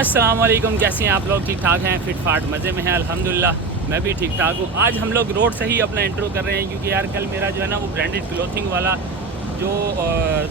अस्सलाम वालेकुम, कैसे हैं आप लोग? ठीक ठाक हैं, फिट फाट मज़े में हैं? अल्हम्दुलिल्लाह मैं भी ठीक ठाक हूँ। आज हम लोग रोड से ही अपना इंट्रो कर रहे हैं क्योंकि यार कल मेरा जो है ना वो ब्रांडेड क्लोथिंग वाला जो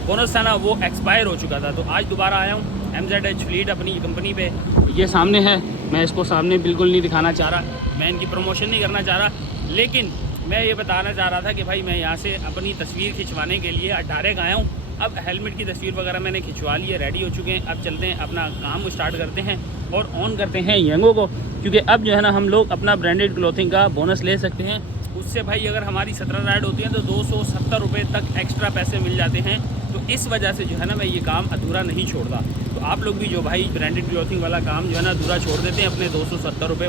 बोनस था ना वो एक्सपायर हो चुका था। तो आज दोबारा आया हूँ MZH फ्लीट अपनी कंपनी पे। ये सामने है, मैं इसको सामने बिल्कुल नहीं दिखाना चाह रहा, मैं इनकी प्रमोशन नहीं करना चाह रहा, लेकिन मैं ये बताना चाह रहा था कि भाई मैं यहाँ से अपनी तस्वीर खिंचवाने के लिए डायरेक्ट आया हूँ। अब हेलमेट की तस्वीर वगैरह मैंने खिंचवा ली है, रेडी हो चुके हैं। अब चलते हैं, अपना काम स्टार्ट करते हैं और ऑन करते हैं यंगो को, क्योंकि अब जो है ना हम लोग अपना ब्रांडेड क्लोथिंग का बोनस ले सकते हैं। उससे भाई अगर हमारी 17 राइड होती है तो 270 रुपये तक एक्स्ट्रा पैसे मिल जाते हैं। तो इस वजह से जो है ना मैं ये काम अधूरा नहीं छोड़ता। तो आप लोग भी जो भाई ब्रांडेड क्लोथिंग वाला काम जो है ना अधूरा छोड़ देते हैं, अपने 270 रुपये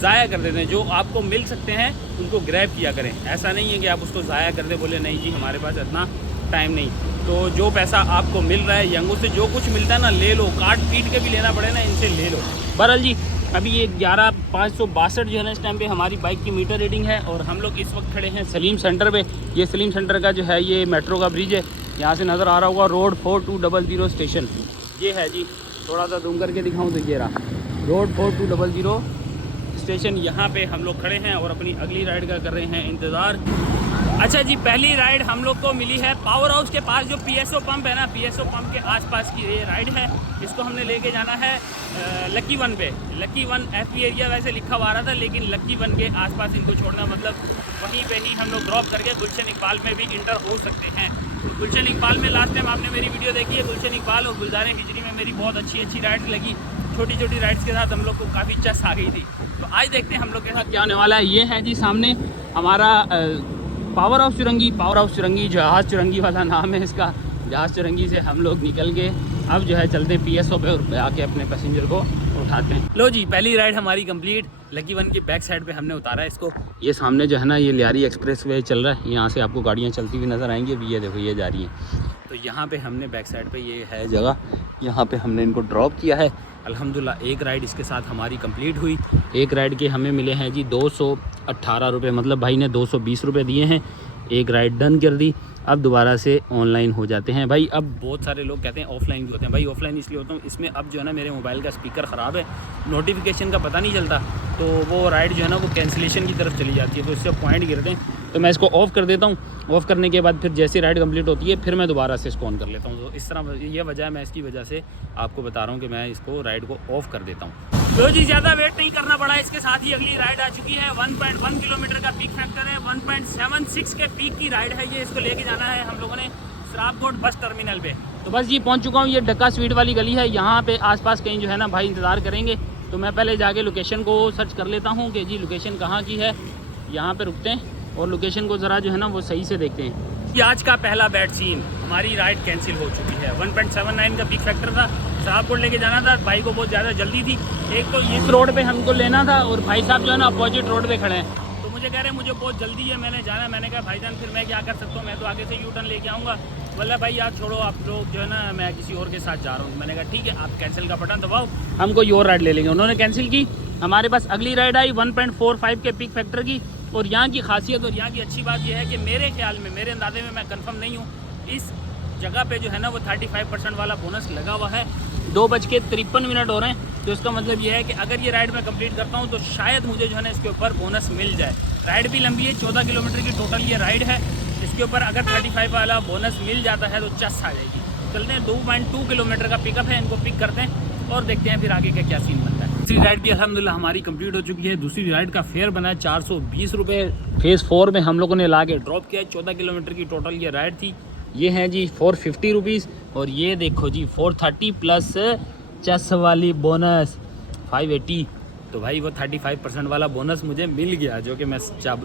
ज़ाया कर देते हैं। जो आपको मिल सकते हैं उनको ग्रैब किया करें। ऐसा नहीं है कि आप उसको ज़ाया कर दे, बोले नहीं जी हमारे पास इतना टाइम नहीं। तो जो पैसा आपको मिल रहा है यंगों से जो कुछ मिलता है ना ले लो, काट पीट के भी लेना पड़े ना इनसे ले लो। बहरहाल जी अभी ये 11,562 जो है ना इस टाइम पे हमारी बाइक की मीटर रीडिंग है और हम लोग इस वक्त खड़े हैं सलीम सेंटर पे। ये सलीम सेंटर का जो है ये मेट्रो का ब्रिज है, यहाँ से नज़र आ रहा होगा रोड 4200 स्टेशन ये है जी। थोड़ा सा जूम करके दिखाऊँ तो ये रहा रोड 4200 स्टेशन। यहाँ पे हम लोग खड़े हैं और अपनी अगली राइड का कर रहे हैं इंतज़ार। अच्छा जी, पहली राइड हम लोग को मिली है पावर हाउस के पास, जो PSO पंप है ना, PSO पंप के आसपास की ये राइड है। इसको हमने लेके जाना है लकी वन पे। लकी वन FP एरिया वैसे लिखा हुआ आ रहा था, लेकिन लकी वन के आसपास इनको छोड़ना, मतलब वहीं पे ही हम लोग ड्रॉप करके गुलशन इकबाल में भी इंटर हो सकते हैं। तो गुलशन इकबाल में लास्ट टाइम आपने मेरी वीडियो देखी है, गुलशन इकबाल और गुलजार हिजरी में मेरी बहुत अच्छी राइड लगी। छोटी छोटी राइड्स के साथ हम लोग को काफ़ी चस आ गई थी। तो आज देखते हैं हम लोग के साथ क्या होने वाला है। ये है जी सामने हमारा पावर हाउस चुरंगी जहाज़ चुरंगी वाला नाम है इसका। जहाज़ चुरंगी से हम लोग निकल के अब जो है चलते PSO पे और आके अपने पैसेंजर को उठाते हैं। लो जी, पहली राइड हमारी कंप्लीट। लकी वन की बैक साइड पे हमने उतारा है इसको। ये सामने जो है ना ये लियारी एक्सप्रेस वे चल रहा है, यहाँ से आपको गाड़ियाँ चलती हुई नज़र आएंगी। अभी ये देखो ये जा रही है। तो यहाँ पे हमने बैक साइड पे ये है जगह, यहाँ पे हमने इनको ड्रॉप किया है। अल्हम्दुलिल्लाह एक राइड इसके साथ हमारी कंप्लीट हुई। एक राइड के हमें मिले हैं जी 218 रुपये, मतलब भाई ने 220 रुपये दिए हैं। एक राइड डन कर दी। अब दोबारा से ऑनलाइन हो जाते हैं भाई। अब बहुत सारे लोग कहते हैं ऑफलाइन भी होते हैं, भाई ऑफलाइन इसलिए होता हूँ इसमें अब जो है ना मेरे मोबाइल का स्पीकर ख़राब है, नोटिफिकेशन का पता नहीं चलता, तो वो राइड जो है ना वो कैंसिलेशन की तरफ चली जाती है, तो इससे पॉइंट गिरते हैं। तो मैं इसको ऑफ़ कर देता हूँ। ऑफ़ करने के बाद फिर जैसे राइड कंप्लीट होती है फिर मैं दोबारा से इसको ऑन कर लेता हूँ। तो इस तरह ये वजह है, मैं इसकी वजह से आपको बता रहा हूँ कि मैं इसको राइड को ऑफ़ कर देता हूँ। तो जी ज़्यादा वेट नहीं करना पड़ा, इसके साथ ही अगली राइड आ चुकी है। 1.1 किलोमीटर का पीक फैक्टर है, 1.76 के पीक की राइड है ये। इसको लेके जाना है हम लोगों ने सराबकोट बस टर्मिनल पे। तो बस ये पहुंच चुका हूँ। ये डक्का स्वीट वाली गली है, यहाँ पे आसपास कहीं जो है ना भाई इंतज़ार करेंगे। तो मैं पहले जाके लोकेशन को सर्च कर लेता हूँ कि जी लोकेशन कहाँ की है। यहाँ पर रुकते हैं और लोकेशन को ज़रा जो है ना वो सही से देखते हैं। ये आज का पहला बैड सीन, हमारी राइड कैंसिल हो चुकी है। 1.79 का पीक फैक्टर था, सराबकोट लेके जाना था, भाई को बहुत ज़्यादा जल्दी थी। एक तो इस रोड पे हमको लेना था और भाई साहब जो है ना अपोजिट रोड पे खड़े हैं, तो मुझे कह रहे हैं मुझे बहुत जल्दी है, मैंने जाना है। मैंने कहा भाईजान फिर मैं क्या कर सकता हूँ, मैं तो आगे से यू टर्न लेके आऊँगा। बोला भाई यार छोड़ो, आप लोग जो है ना मैं किसी और के साथ जा रहा हूँ। मैंने कहा ठीक है, आप कैंसिल का बटन दबाओ, हम कोई और राइड ले लेंगे। उन्होंने कैंसिल की। हमारे पास अगली राइड आई 1.45 के पीक फैक्टर की। और यहाँ की खासियत और यहाँ की अच्छी बात यह है कि मेरे ख्याल में, मेरे अंदाजे में, मैं कंफर्म नहीं हूँ, इस जगह पे जो है ना वो 35% वाला बोनस लगा हुआ है। 2:53 हो रहे हैं, तो इसका मतलब ये है कि अगर ये राइड मैं कंप्लीट करता हूँ तो शायद मुझे जो है ना इसके ऊपर बोनस मिल जाए। राइड भी लंबी है, 14 किलोमीटर की टोटल ये राइड है। इसके ऊपर अगर 35 वाला बोनस मिल जाता है तो चस आ जाएगी। चलते हैं, 2.2 किलोमीटर का पिकअप है, इनको पिक करते हैं और देखते हैं फिर आगे का क्या सीन बनता है। दूसरी राइड भी अल्हम्दुलिल्लाह हमारी कंप्लीट हो चुकी है। दूसरी राइड का फेयर बना है 420 रुपये। फेज़ 4 में हम लोगों ने ला के ड्रॉप किया है। 14 किलोमीटर की टोटल ये राइड थी। ये है जी 450 रुपीज़। और ये देखो जी 430 प्लस चस वाली बोनस 580। तो भाई वो 35% वाला बोनस मुझे मिल गया, जो कि मैं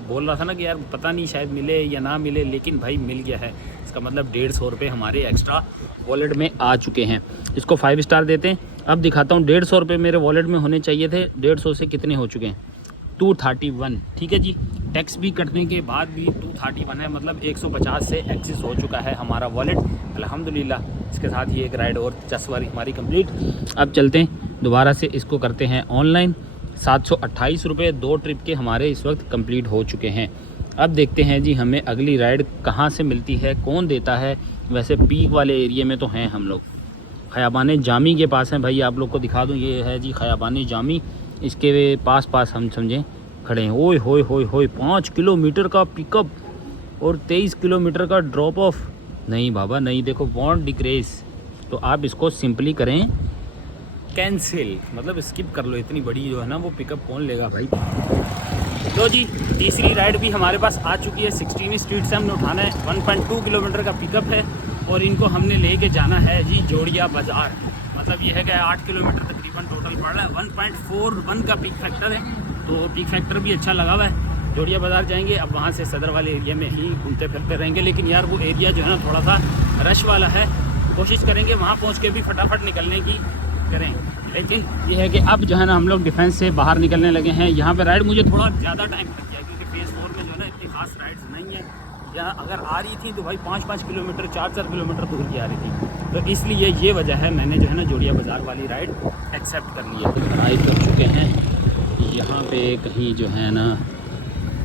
बोल रहा था ना कि यार पता नहीं शायद मिले या ना मिले, लेकिन भाई मिल गया है। इसका मतलब 150 रुपये हमारे एक्स्ट्रा वॉलेट में आ चुके हैं। इसको 5 स्टार देते हैं। अब दिखाता हूँ 150 रुपये मेरे वॉलेट में होने चाहिए थे, 150 से कितने हो चुके हैं, 231। ठीक है जी, टैक्स भी कटने के बाद भी 231 है, मतलब 150 से एक्सेस हो चुका है हमारा वॉलेट अल्हम्दुलिल्लाह। इसके साथ ही एक राइड और 10 वाली हमारी कंप्लीट। अब चलते हैं दोबारा से, इसको करते हैं ऑनलाइन। 728 रुपये 2 ट्रिप के हमारे इस वक्त कंप्लीट हो चुके हैं। अब देखते हैं जी हमें अगली राइड कहाँ से मिलती है, कौन देता है। वैसे पीक वाले एरिया में तो हैं हम लोग, ख़याबान जामी के पास हैं भाई, आप लोग को दिखा दूँ, ये है जी ख़याबान जामी, इसके पास हम समझें खड़े हैं। ओए होए होए होए 5 किलोमीटर का पिकअप और 23 किलोमीटर का ड्रॉप ऑफ। नहीं बाबा नहीं, देखो वॉन्ट डिक्रेज, तो आप इसको सिंपली करें कैंसिल, मतलब स्किप कर लो, इतनी बड़ी जो है ना वो पिकअप कौन लेगा भाई। तो जी तीसरी राइड भी हमारे पास आ चुकी है, 16 स्ट्रीट से हमने उठाना है, 1.2 किलोमीटर का पिकअप है और इनको हमने लेके जाना है जी जोड़िया बाज़ार। मतलब ये है कि 8 किलोमीटर तकरीबन टोटल पड़ रहा है, 1.41 का पीक फैक्टर है, तो पीक फैक्टर भी अच्छा लगा हुआ है। जोड़िया बाज़ार जाएंगे, अब वहाँ से सदर वाले एरिया में ही घूमते फिरते रहेंगे, लेकिन यार वो एरिया जो है ना थोड़ा सा रश वाला है, कोशिश करेंगे वहाँ पहुँच के भी फटाफट निकलने की करें। लेकिन ये है कि अब जो है ना हम लोग डिफेंस से बाहर निकलने लगे हैं। यहाँ पे राइड मुझे थोड़ा ज़्यादा टाइम लग गया क्योंकि फेज़ 4 में जो है ना इतनी खास राइड्स नहीं है, या अगर आ रही थी तो भाई 5-5 किलोमीटर 4-4 किलोमीटर दूर की आ रही थी, तो इसलिए ये वजह है मैंने जो है ना जोड़िया बाज़ार वाली राइड एक्सेप्ट कर ली है। अराइव कर चुके हैं यहाँ पे, कहीं जो है ना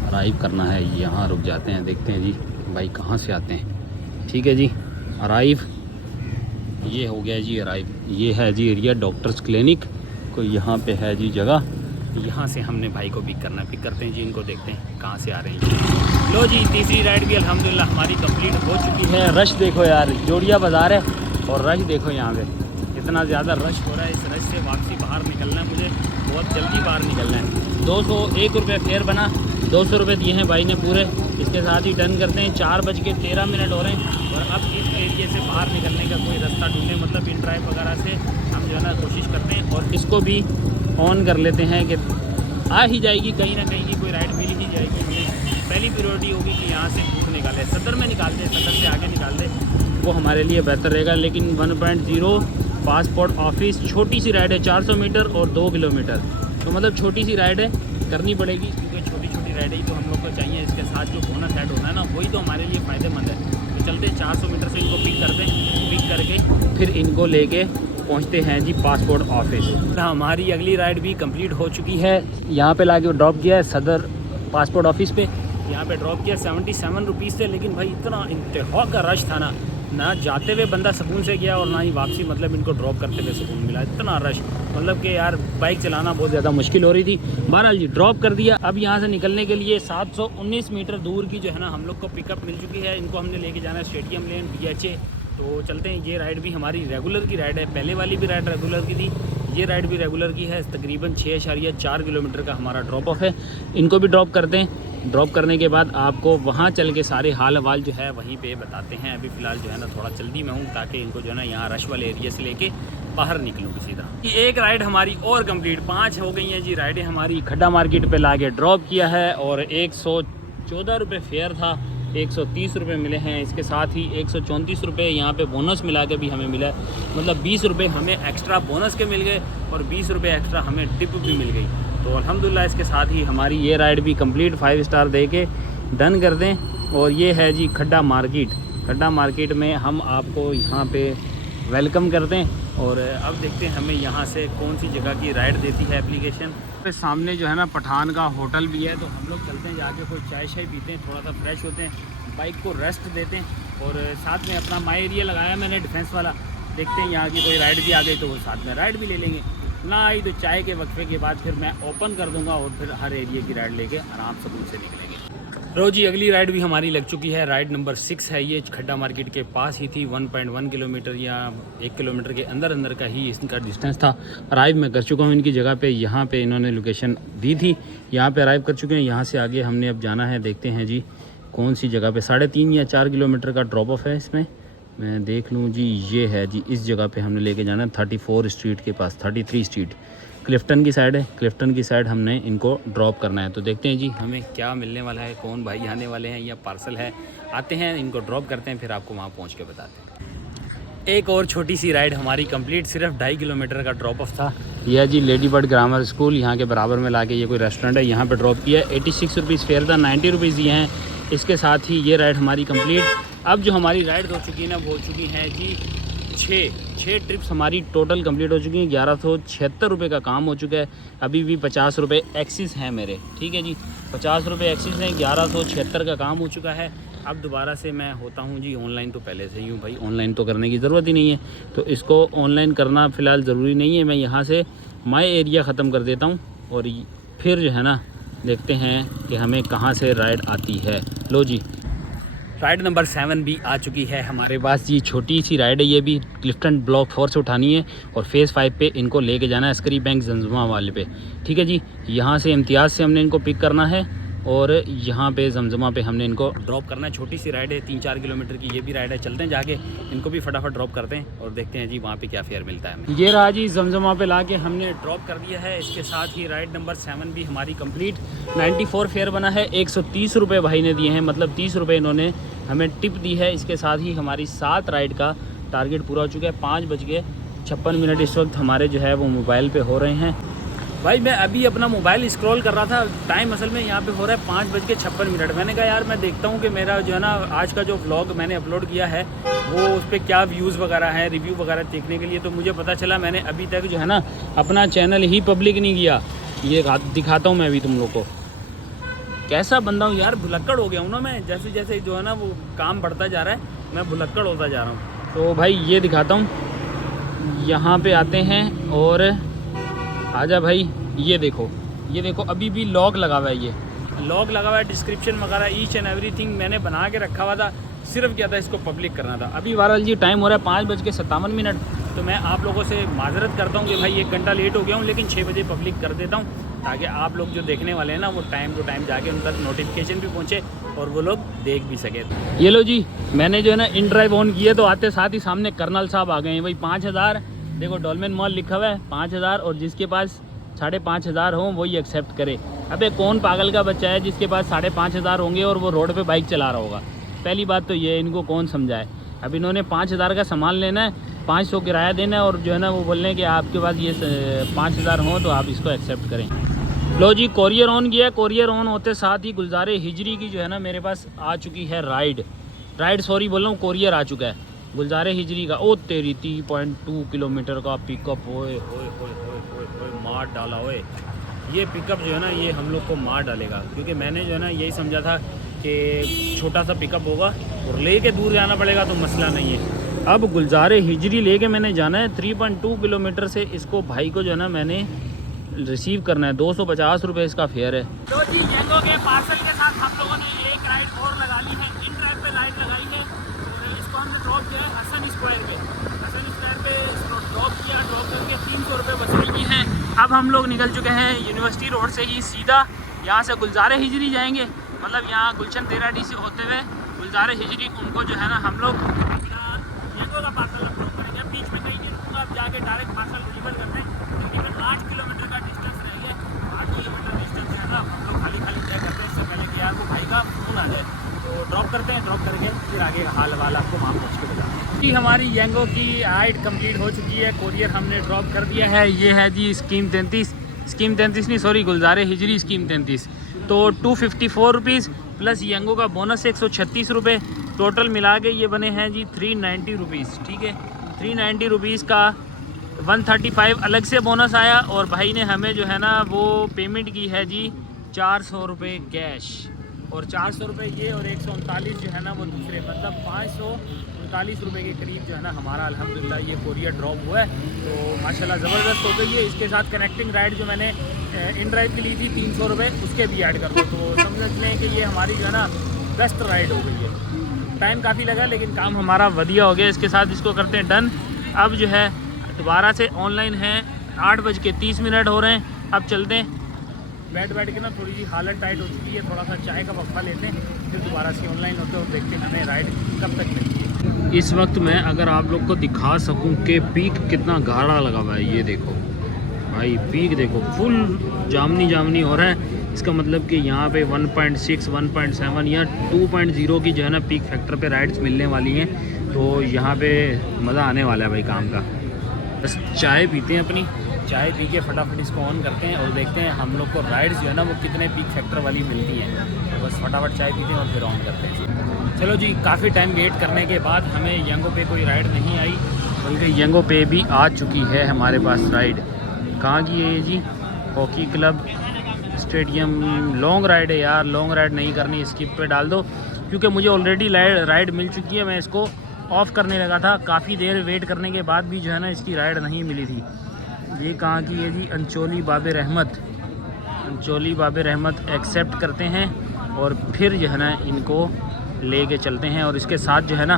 अराइव करना है, यहाँ रुक जाते हैं, देखते हैं जी भाई कहाँ से आते हैं। ठीक है जी, अराइव ये हो गया जी अराइव, ये है जी एरिया डॉक्टर्स क्लिनिक, को यहाँ पे है जी जगह, यहाँ से हमने भाई को पिक करना है। पिक करते हैं जी इनको, देखते हैं कहाँ से आ रहे हैं। लो जी तीसरी राइड भी अल्हम्दुलिल्लाह हमारी कंप्लीट हो चुकी है। रश देखो यार, जोड़िया बाज़ार है और रश देखो यहाँ पे इतना ज़्यादा रश हो रहा है। इस रश से वापसी बाहर निकलना है, मुझे बहुत जल्दी बाहर निकलना है। 201 रुपये फेयर बना, 200 रुपये दिए हैं भाई ने पूरे, इसके साथ ही डन करते हैं। 4:13 हो रहे हैं और अब इस एरिए से बाहर निकलने का कोई रास्ता ढूंढें, मतलब इन ड्राइव वगैरह से हम जो है ना कोशिश करते हैं और इसको भी ऑन कर लेते हैं कि आ ही जाएगी, कहीं ना कहीं की कोई राइड मिल ही जाएगी। हमें पहली प्रायोरिटी होगी कि यहाँ से दूर निकालें, सदर में निकाल दें, सदर से आगे निकाल दें, वो हमारे लिए बेहतर रहेगा। लेकिन 1.0 पासपोर्ट ऑफिस छोटी सी राइड है, 400 मीटर और 2 किलोमीटर, तो मतलब छोटी सी राइड है, करनी पड़ेगी क्योंकि छोटी छोटी राइड ही तो हम लोग को चाहिए। इसके साथ जो बोनस ऐड होना है ना वही तो हमारे लिए फ़ायदेमंद है। तो चलते 400 मीटर से इनको पिक करते हैं, पिक करके फिर इनको लेके पहुंचते हैं जी पासपोर्ट ऑफिस। हमारी अगली राइड भी कंप्लीट हो चुकी है, यहाँ पे लाके ड्रॉप किया है सदर पासपोर्ट ऑफिस पे, यहाँ पे ड्रॉप किया 77 रुपीज़ से। लेकिन भाई इतना इंतहा का रश था ना जाते हुए बंदा सुकून से गया और ना ही वापसी, मतलब इनको ड्रॉप करते हुए सुकून मिला, इतना रश, मतलब कि यार बाइक चलाना बहुत ज़्यादा मुश्किल हो रही थी। बहरहाल जी ड्रॉप कर दिया। अब यहाँ से निकलने के लिए 719 मीटर दूर की जो है ना हम लोग को पिकअप मिल चुकी है। इनको हमने लेके जाना है स्टेडियम लेन BHA, तो चलते हैं। ये राइड भी हमारी रेगुलर की राइड है, पहले वाली भी राइड रेगुलर की थी, ये राइड भी रेगुलर की है। तकरीबन 6.4 किलोमीटर का हमारा ड्रॉप ऑफ है। इनको भी ड्रॉप करते हैं, ड्रॉप करने के बाद आपको वहाँ चल के सारे हाल हवाल जो है वहीं पे बताते हैं। अभी फ़िलहाल जो है ना थोड़ा जल्दी में हूँ ताकि इनको जो है ना यहाँ रश वाले एरिया से लेके बाहर निकलूँ किसी तरह। ये एक राइड हमारी और कंप्लीट, 5 हो गई हैं जी राइडें हमारी। खड्डा मार्केट पे लाके ड्रॉप किया है और 114 रुपये फेयर था, 130 रुपये मिले हैं। इसके साथ ही 134 रुपये यहाँ पे बोनस मिला के भी हमें मिला है, मतलब 20 रुपये हमें एक्स्ट्रा बोनस के मिल गए और 20 रुपये एक्स्ट्रा हमें टिप भी मिल गई। तो अल्हम्दुलिल्लाह इसके साथ ही हमारी ये राइड भी कंप्लीट 5 स्टार दे के डन कर दें। और ये है जी खड्डा मार्केट, खड्डा मार्केट में हम आपको यहाँ पे वेलकम करते हैं। और अब देखते हैं हमें यहाँ से कौन सी जगह की राइड देती है एप्लीकेशन। पे सामने जो है ना पठान का होटल भी है, तो हम लोग चलते हैं, जाके कोई चाय शाय पीते हैं, थोड़ा सा फ्रेश होते हैं, बाइक को रेस्ट देते हैं। और साथ में अपना माई एरिया लगाया मैंने डिफेंस वाला, देखते हैं यहाँ की कोई राइड भी आ गई तो वो साथ में राइड भी ले लेंगे, ना आई तो चाय के वक्फे के बाद फिर मैं ओपन कर दूंगा और फिर हर एरिया की राइड लेके आराम से दूर से निकलेंगे। रोजी अगली राइड भी हमारी लग चुकी है, राइड नंबर 6 है। ये खड्डा मार्केट के पास ही थी, 1.1 किलोमीटर या 1 किलोमीटर के अंदर का ही इसका डिस्टेंस था। अराइव मैं कर चुका हूँ इनकी जगह पे, यहाँ पे इन्होंने लोकेशन दी थी, यहाँ पे अराइव कर चुके हैं। यहाँ से आगे हमने अब जाना है, देखते हैं जी कौन सी जगह पे। 3.5 या 4 किलोमीटर का ड्रॉप ऑफ है इसमें, मैं देख लूँ जी, ये है जी इस जगह पे हमने लेके जाना है, 34 स्ट्रीट के पास, 33 स्ट्रीट क्लिफ्टन की साइड है। क्लिफ्टन की साइड हमने इनको ड्रॉप करना है, तो देखते हैं जी हमें क्या मिलने वाला है, कौन भाई आने वाले हैं या पार्सल है। आते हैं, इनको ड्रॉप करते हैं, फिर आपको वहाँ पहुँच के बताते हैं। एक और छोटी सी राइड हमारी कंप्लीट, सिर्फ 2.5 किलोमीटर का ड्रॉप ऑफ था। यह जी लेडी बर्ड ग्रामर स्कूल, यहाँ के बराबर में लाके ये कोई रेस्टोरेंट है, यहाँ पर ड्रॉप किया है। 86 रुपीज़ फेयर था, 90 रुपीज़ दिए हैं। इसके साथ ही ये राइड हमारी कंप्लीट। अब जो हमारी राइड हो चुकी है ना, वो हो चुकी हैं जी 6 ट्रिप्स हमारी टोटल कंप्लीट हो चुकी हैं। 1176 रुपये का काम हो चुका है। अभी भी 50 रुपये एक्सिस हैं मेरे, ठीक है जी, 50 रुपये एक्सिस हैं, 1176 का काम हो चुका है। अब दोबारा से मैं होता हूँ जी ऑनलाइन, तो पहले से ही हूँ भाई, ऑनलाइन तो करने की ज़रूरत ही नहीं है, तो इसको ऑनलाइन करना फ़िलहाल ज़रूरी नहीं है। मैं यहाँ से माई एरिया ख़त्म कर देता हूँ और फिर जो है ना देखते हैं कि हमें कहाँ से राइड आती है। लो जी, राइड नंबर 7 भी आ चुकी है हमारे पास जी। छोटी सी राइड है ये भी, क्लिफ्टन ब्लॉक 4 से उठानी है और फेज़ 5 पे इनको लेके जाना है, अस्करी बैंक जमजमा वाले पे। ठीक है जी, यहाँ से इम्तियाज़ से हमने इनको पिक करना है और यहाँ पे जमजमा पे हमने इनको ड्रॉप करना है। छोटी सी राइड है, 3-4 किलोमीटर की ये भी राइड है। चलते हैं जाके इनको भी फटाफट ड्रॉप करते हैं और देखते हैं जी वहाँ पे क्या फेयर मिलता है हमें। ये रहा जी, जमजमा पे ला के हमने ड्रॉप कर दिया है। इसके साथ ही राइड नंबर 7 भी हमारी कंप्लीट। 94 फेयर बना है, 130 रुपये भाई ने दिए हैं, मतलब 30 रुपये इन्होंने हमें टिप दी है। इसके साथ ही हमारी 7 राइड का टारगेट पूरा हो चुका है। 5:56 इस वक्त हमारे जो है वो मोबाइल पे हो रहे हैं। भाई मैं अभी अपना मोबाइल स्क्रॉल कर रहा था, टाइम असल में यहाँ पे हो रहा है 5:56। मैंने कहा यार मैं देखता हूँ कि मेरा जो है ना आज का जो व्लॉग मैंने अपलोड किया है वो उस पर क्या व्यूज़ वगैरह हैं, रिव्यू वगैरह देखने के लिए। तो मुझे पता चला मैंने अभी तक जो है ना अपना चैनल ही पब्लिक नहीं किया। ये दिखाता हूँ मैं अभी तुम लोग को, कैसा बंदा हूँ यार, भुलक्कड़ हो गया हूँ ना मैं। जैसे जैसे जो है ना वो काम बढ़ता जा रहा है मैं भुलक्कड़ होता जा रहा हूँ। तो भाई ये दिखाता हूँ, यहाँ पे आते हैं और आजा भाई, ये देखो अभी भी लॉग लगा हुआ है, ये लॉग लगा हुआ है, डिस्क्रिप्शन वगैरह ईच एंड एवरीथिंग मैंने बना के रखा हुआ था। सिर्फ क्या था, इसको पब्लिक करना था। अभी बहरहाल जी टाइम हो रहा है 5:57। तो मैं आप लोगों से माजरत करता हूँ कि भाई 1 घंटा लेट हो गया हूँ, लेकिन 6 बजे पब्लिक कर देता हूँ ताकि आप लोग जो देखने वाले हैं ना वो टाइम टू टाइम जाके उन तक नोटिफिकेशन भी पहुँचे और वो लोग देख भी सके। ये लो जी, मैंने जो है ना इन ड्राइव ऑन किया तो आते साथ ही सामने कर्नल साहब आ गए हैं भाई। 5000 देखो डॉल्मेन मॉल लिखा हुआ है 5000, और जिसके पास 5,500 हों वही एक्सेप्ट करे। अबे कौन पागल का बच्चा है जिसके पास 5,500 होंगे और वो रोड पे बाइक चला रहा होगा। पहली बात तो ये, इनको कौन समझाए। अब इन्होंने 5,000 का सामान लेना है, 500 किराया देना है और जो है ना वो बोल रहे हैं कि आपके पास ये 5,000 हों तो आप इसको एक्सेप्ट करें। लो जी, कोरियर ऑन किया। कोरियर ऑन होते साथ ही गुलजारे हिजरी की जो है ना मेरे पास आ चुकी है राइड सॉरी बोल रहा हूँ, कोरियर आ चुका है गुलजारे हिजरी का। ओ तेरी 3.2 किलोमीटर का पिकअप, ओए मार डाला ओए। ये पिकअप जो है ना ये हम लोग को मार डालेगा, क्योंकि मैंने जो है ना यही समझा था कि छोटा सा पिकअप होगा और लेके दूर जाना पड़ेगा तो मसला नहीं है। अब गुलजारे हिजरी लेके मैंने जाना है 3.2 किलोमीटर से। इसको भाई को जो है ना मैंने रिसीव करना है, 250 रुपये इसका फेयर है। तो जी येंगो के पार्सल के साथ हम लोगों ने एक राइड और लगा ली है, इन ड्राइव पे राइड लगाई है और इसको हमने ड्रॉप किया है हसन स्क्वायर पे इसको ड्रॉप किया। ड्रॉप करके 300 रुपये वसूल किए हैं। अब हम लोग निकल चुके हैं यूनिवर्सिटी रोड से ही सीधा यहाँ से गुलजारे हिजरी जाएंगे, मतलब यहाँ गुलशन 13D से होते हुए गुलजारे हिजरी, उनको जो है ना हम लोग येंगो का पार्सल ड्रॉप करेंगे। बीच में कहीं नहीं रुकूंगा, अब जाके डायरेक्ट पार्सल डिलीवर करते हैं। तकरीबन 8 किलोमीटर का डिस्टेंस रहेगा। 8 किलोमीटर डिस्टेंस है ना, हम लोग खाली तय करते हैं इससे पहले कि यार वो भाई का फोन आ जाए। तो ड्रॉप करते हैं, ड्रॉप करके फिर आगे का हाल वाल आपको वहाँ पहुँच के बताते हैं। हमारी येंगो की राइड कंप्लीट हो चुकी है, कोरियर हमने ड्रॉप कर दिया है। ये है जी स्कीम 33 नहीं सॉरी गुलजारे हिजरी स्कीम 33। तो 254 रुपीज़ प्लस येंगो का बोनस 136 रुपये, टोटल मिला के ये बने हैं जी 390 रुपीज़। ठीक है, 390 रुपीज़ का 135 अलग से बोनस आया और भाई ने हमें जो है ना वो पेमेंट की है जी 400 रुपये कैश, और 400 रुपये ये और 139 जो है ना वो दूसरे, मतलब 539 रुपये के करीब जो है ना हमारा अल्हम्दुलिल्लाह ये कोरियर ड्रॉप हुआ है। तो माशाल्लाह ज़बरदस्त हो गई है। इसके साथ कनेक्टिंग राइड जो मैंने इन ड्राइव की ली थी 300 रुपये, उसके भी ऐड कर दो तो समझ लें कि ये हमारी जो है ना बेस्ट राइड हो गई है। टाइम काफ़ी लगा लेकिन काम हमारा वधिया हो गया। इसके साथ इसको करते हैं डन। अब जो है दोबारा से ऑनलाइन है, 8:30 हो रहे हैं। अब चलते हैं, बैठ के ना थोड़ी सी हालत टाइट हो चुकी है, थोड़ा सा चाय का वक्फा लेते हैं, फिर दोबारा से ऑनलाइन होते और देखते हैं हमें राइड कब तक मिलती है। इस वक्त मैं अगर आप लोग को दिखा सकूं कि पीक कितना गाढ़ा लगा हुआ है, ये देखो भाई पीक देखो, फुल जामनी हो रहा है। इसका मतलब कि यहाँ पे 1.6, 1.7 या 2.0 की जो है ना पीक फैक्टर पे राइड्स मिलने वाली हैं। तो यहाँ पे मज़ा आने वाला है भाई काम का। बस चाय पीते हैं, अपनी चाय पी के फटाफट इसको ऑन करते हैं और देखते हैं हम लोग को राइड्स जो है ना वो कितने पीक फैक्टर वाली मिलती हैं। तो बस फटाफट चाय पीते हैं और फिर ऑन करते हैं। चलो जी, काफ़ी टाइम वेट करने के बाद हमें येंगो पे कोई राइड नहीं आई, बल्कि येंगो पे भी आ चुकी है हमारे पास राइड। कहाँ की है ये जी? Hockey club stadium. Long ride है यार, लॉन्ग राइड नहीं करनी, स्किप पे डाल दो। क्योंकि मुझे ऑलरेडी राइड मिल चुकी है। मैं इसको ऑफ़ करने लगा था, काफ़ी देर वेट करने के बाद भी जो है ना इसकी राइड नहीं मिली थी। ये कहाँ की है जी? अंचोली बाबे रहमत। अंचोली बाबे रहमत एक्सेप्ट करते हैं और फिर जो है ना इनको ले के चलते हैं। और इसके साथ जो है ना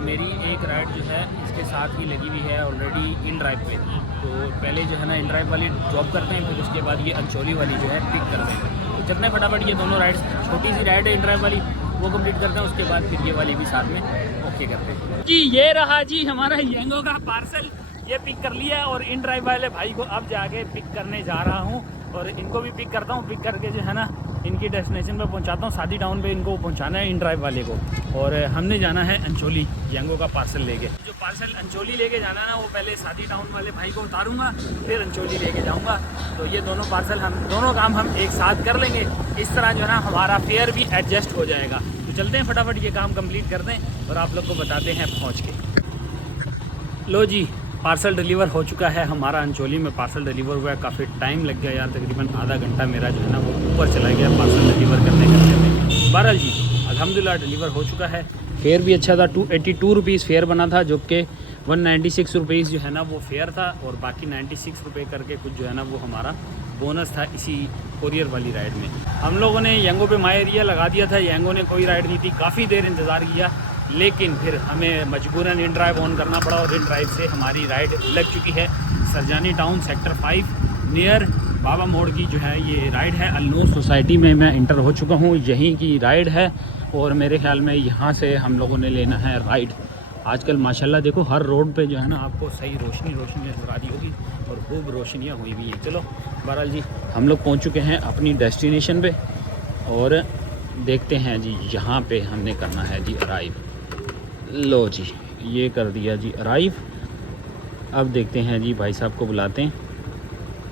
मेरी एक राइड जो है इसके साथ ही लगी हुई है ऑलरेडी इन ड्राइव पे। तो पहले जो है ना इन ड्राइव वाली ड्रॉप करते हैं, फिर उसके बाद ये अंचोली वाली जो है पिक करते हैं। तो चलते हैं फटाफट, ये दोनों राइड्स, छोटी सी राइड है इन ड्राइव वाली, वो कंप्लीट करते हैं। उसके बाद फिर ये वाली भी साथ में ओके करते हैं जी। ये रहा जी हमारा यांगो का पार्सल, ये पिक कर लिया है और इन ड्राइव वाले भाई को अब जाके पिक करने जा रहा हूँ और इनको भी पिक करता हूँ। पिक करके जो है ना इनकी डेस्टिनेशन पे पहुँचाता हूँ। सादी टाउन पे इनको पहुँचाना है इन ड्राइव वाले को, और हमने जाना है अंचोली यांगो का पार्सल लेके। जो पार्सल अंचोली लेके जाना है ना, वो पहले सादी टाउन वाले भाई को उतारूंगा, फिर अंचोली लेके जाऊँगा। तो ये दोनों पार्सल हम दोनों काम हम एक साथ कर लेंगे। इस तरह जो है ना हमारा फेयर भी एडजस्ट हो जाएगा। तो चलते हैं फटाफट, ये काम कंप्लीट करते हैं और आप लोग को बताते हैं पहुँच के। लो जी, पार्सल डिलीवर हो चुका है हमारा। अंचोली में पार्सल डिलीवर हुआ है। काफ़ी टाइम लग गया यार, तकरीबन आधा घंटा मेरा जो है ना वो ऊपर चला गया पार्सल डिलीवर करने में। बहरहाल जी अल्हम्दुलिल्लाह डिलीवर हो चुका है। फेयर भी अच्छा था, 282 रुपीज़ फेयर बना था, जो कि 196 रुपीज़ जो है ना वो फेयर था, और बाकी 96 रुपये करके कुछ जो है ना वो हमारा बोनस था इसी कोरियर वाली राइड में। हम लोगों ने यांगो पे माई एरिया लगा दिया था, यांगो ने कोई राइड नहीं थी, काफ़ी देर इंतज़ार किया, लेकिन फिर हमें मजबूरन इन ड्राइव ऑन करना पड़ा और इन ड्राइव से हमारी राइड लग चुकी है। सरजानी टाउन सेक्टर 5 नियर बाबा मोड़ की जो है ये राइड है। अलनूर सोसाइटी में मैं इंटर हो चुका हूँ, यहीं की राइड है और मेरे ख्याल में यहाँ से हम लोगों ने लेना है राइड। आजकल माशाल्लाह देखो हर रोड पे जो है ना आपको सही रोशनी नजर आ रही होगी और खूब रोशनियाँ हुई हुई हैं। चलो बहरहाल जी हम लोग पहुँच चुके हैं अपनी डेस्टिनेशन पे और देखते हैं जी यहाँ पे हमने करना है जी अराइव। लो जी ये कर दिया जी अराइव। अब देखते हैं जी भाई साहब को बुलाते हैं।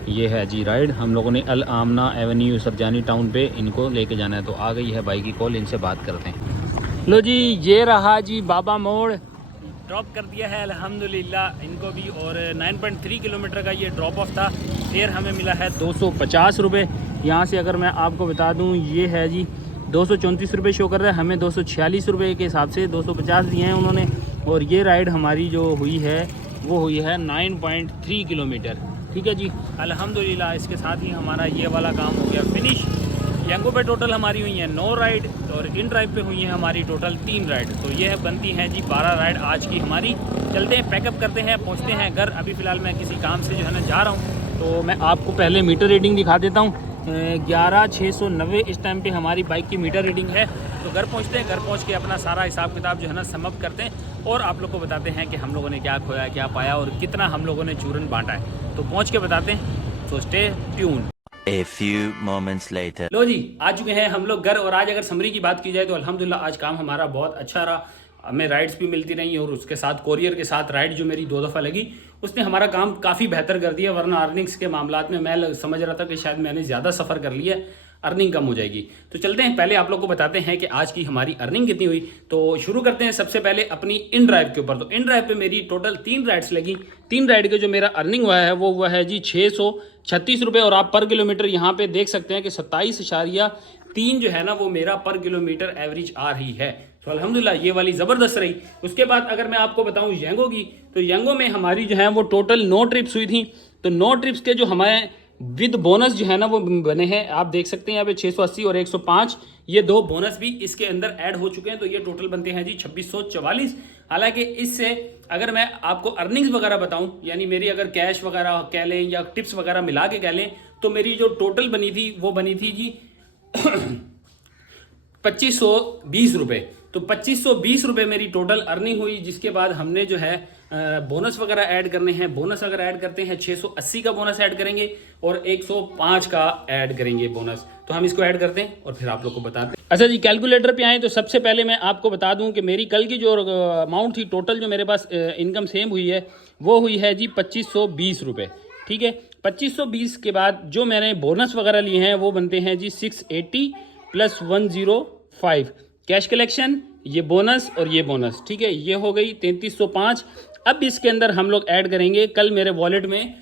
ये है जी राइड, हम लोगों ने अल आमना एवेन्यू सरजानी टाउन पे इनको लेके जाना है। तो आ गई है भाई की कॉल, इनसे बात करते हैं। लो जी ये रहा जी बाबा मोड़, ड्रॉप कर दिया है अल्हम्दुलिल्लाह इनको भी, और 9.3 किलोमीटर का ये ड्रॉप ऑफ था। फेयर हमें मिला है 250 रुपये। यहाँ से अगर मैं आपको बता दूँ ये है जी 234 रुपये शो कर रहा है, हमें 246 रुपये के हिसाब से 250 दिए हैं उन्होंने। और ये राइड हमारी जो हुई है वो हुई है 9.3 किलोमीटर। ठीक है जी अल्हम्दुलिल्लाह। इसके साथ ही हमारा ये वाला काम हो गया फिनिश। यांगो पे टोटल हमारी हुई है 9 राइड और इन ड्राइव पे हुई है हमारी टोटल 3 राइड। तो ये बनती है जी 12 राइड आज की हमारी। चलते हैं, पैकअप करते हैं, पहुँचते हैं घर। अभी फ़िलहाल मैं किसी काम से जो है ना जा रहा हूँ, तो मैं आपको पहले मीटर रीडिंग दिखा देता हूँ। 11,690 इस टाइम पे हमारी बाइक की मीटर रीडिंग है। तो घर पहुंचते हैं, घर पहुंच के अपना सारा हिसाब किताब जो है ना समअप करते हैं और आप लोग को बताते हैं कि हम लोगों ने क्या खोया, क्या पाया और कितना हम लोगों ने चूरन बांटा है। तो पहुंच के बताते हैं, तो stay tune. A few moments later. लो जी आ चुके हैं हम लोग घर, और आज अगर समरी की बात की जाए तो अल्हम्दुलिल्लाह आज काम हमारा बहुत अच्छा रहा। हमें राइड्स भी मिलती रही और उसके साथ कोरियर के साथ राइड जो मेरी 2 दफ़ा लगी उसने हमारा काम काफ़ी बेहतर कर दिया। वरना अर्निंग्स के मामलात में मैं समझ रहा था कि शायद मैंने ज़्यादा सफ़र कर लिया, अर्निंग कम हो जाएगी। तो चलते हैं, पहले आप लोग को बताते हैं कि आज की हमारी अर्निंग कितनी हुई। तो शुरू करते हैं सबसे पहले अपनी इन ड्राइव के ऊपर। तो इन ड्राइव पे मेरी टोटल 3 राइड्स लगी। 3 राइड के जो मेरा अर्निंग हुआ है वो हुआ है जी 636 रुपये, और आप पर किलोमीटर यहाँ पे देख सकते हैं कि 27.3 जो है ना वो मेरा पर किलोमीटर एवरेज आ रही है। तो अल्हम्दुलिल्लाह ये वाली ज़बरदस्त रही। उसके बाद अगर मैं आपको बताऊं यांगो की, तो यांगो में हमारी जो है वो टोटल 9 ट्रिप्स हुई थी। तो 9 ट्रिप्स के जो हमारे विद बोनस जो है ना वो बने हैं, आप देख सकते हैं यहाँ पे 680 और 105, ये 2 बोनस भी इसके अंदर ऐड हो चुके हैं। तो ये टोटल बनते हैं जी 2644। हालांकि इससे अगर मैं आपको अर्निंग्स वगैरह बताऊं, यानी मेरी अगर कैश वगैरह कह लें या टिप्स वगैरह मिला के कह लें, तो मेरी जो टोटल बनी थी वो बनी थी जी 2520 रुपये। तो 2520 रुपये मेरी टोटल अर्निंग हुई, जिसके बाद हमने जो है बोनस वगैरह ऐड करने हैं। बोनस अगर ऐड करते हैं 680 का बोनस ऐड करेंगे और 105 का ऐड करेंगे बोनस। तो हम इसको ऐड करते हैं और फिर आप लोग को बताते हैं। अच्छा जी कैलकुलेटर पे आए तो सबसे पहले मैं आपको बता दूं कि मेरी कल की जो अमाउंट थी टोटल जो मेरे पास इनकम सेम हुई है वो हुई है जी 2520 रुपये। ठीक है, 2520 के बाद जो मैंने बोनस वगैरह लिए हैं वो बनते हैं जी 680 + 105 कैश कलेक्शन, ये बोनस और ये बोनस। ठीक है, ये हो गई 3305। अब इसके अंदर हम लोग ऐड करेंगे, कल मेरे वॉलेट में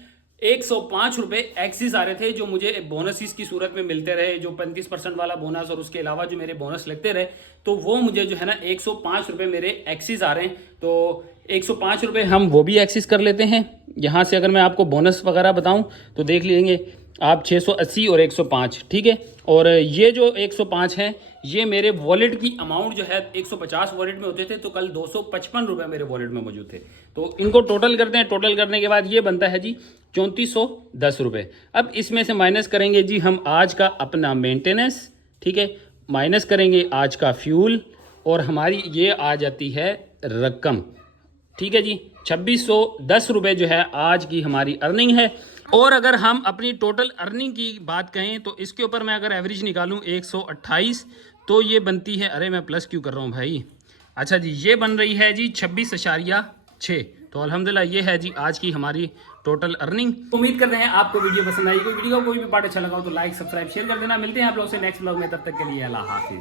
105 रुपये एक्सिस आ रहे थे, जो मुझे बोनस की सूरत में मिलते रहे, जो 35% वाला बोनस और उसके अलावा जो मेरे बोनस लगते रहे, तो वो मुझे जो है ना 105 रुपये मेरे एक्सिस आ रहे हैं। तो 105 रुपये हम वो भी एक्सिस कर लेते हैं। यहाँ से अगर मैं आपको बोनस वगैरह बताऊँ तो देख लेंगे आप 680 और 105, ठीक है। और ये जो 105 हैं ये मेरे वॉलेट की अमाउंट जो है 150 वॉलेट में होते थे, तो कल 255 रुपये मेरे वॉलेट में मौजूद थे। तो इनको टोटल करते हैं, टोटल करने के बाद ये बनता है जी 3410 रुपये। अब इसमें से माइनस करेंगे जी हम आज का अपना मेंटेनेंस, ठीक है, माइनस करेंगे आज का फ्यूल, और हमारी ये आ जाती है रकम, ठीक है जी। 2610 रुपये जो है आज की हमारी अर्निंग है। और अगर हम अपनी टोटल अर्निंग की बात कहें तो इसके ऊपर मैं अगर एवरेज निकालूं 128, तो ये बनती है, अरे मैं प्लस क्यों कर रहा हूं भाई, अच्छा जी, ये बन रही है जी 26.6। तो अल्हम्दुलिल्लाह ये है जी आज की हमारी टोटल अर्निंग। उम्मीद कर रहे हैं आपको वीडियो पसंद आई। कोई वीडियो कोई भी पार्ट अच्छा लगा हो तो लाइक सब्सक्राइब शेयर कर देना। मिलते हैं आप लोगों से नेक्स्ट ब्लॉग में, तब तक के लिए अल्लाह हाफिज।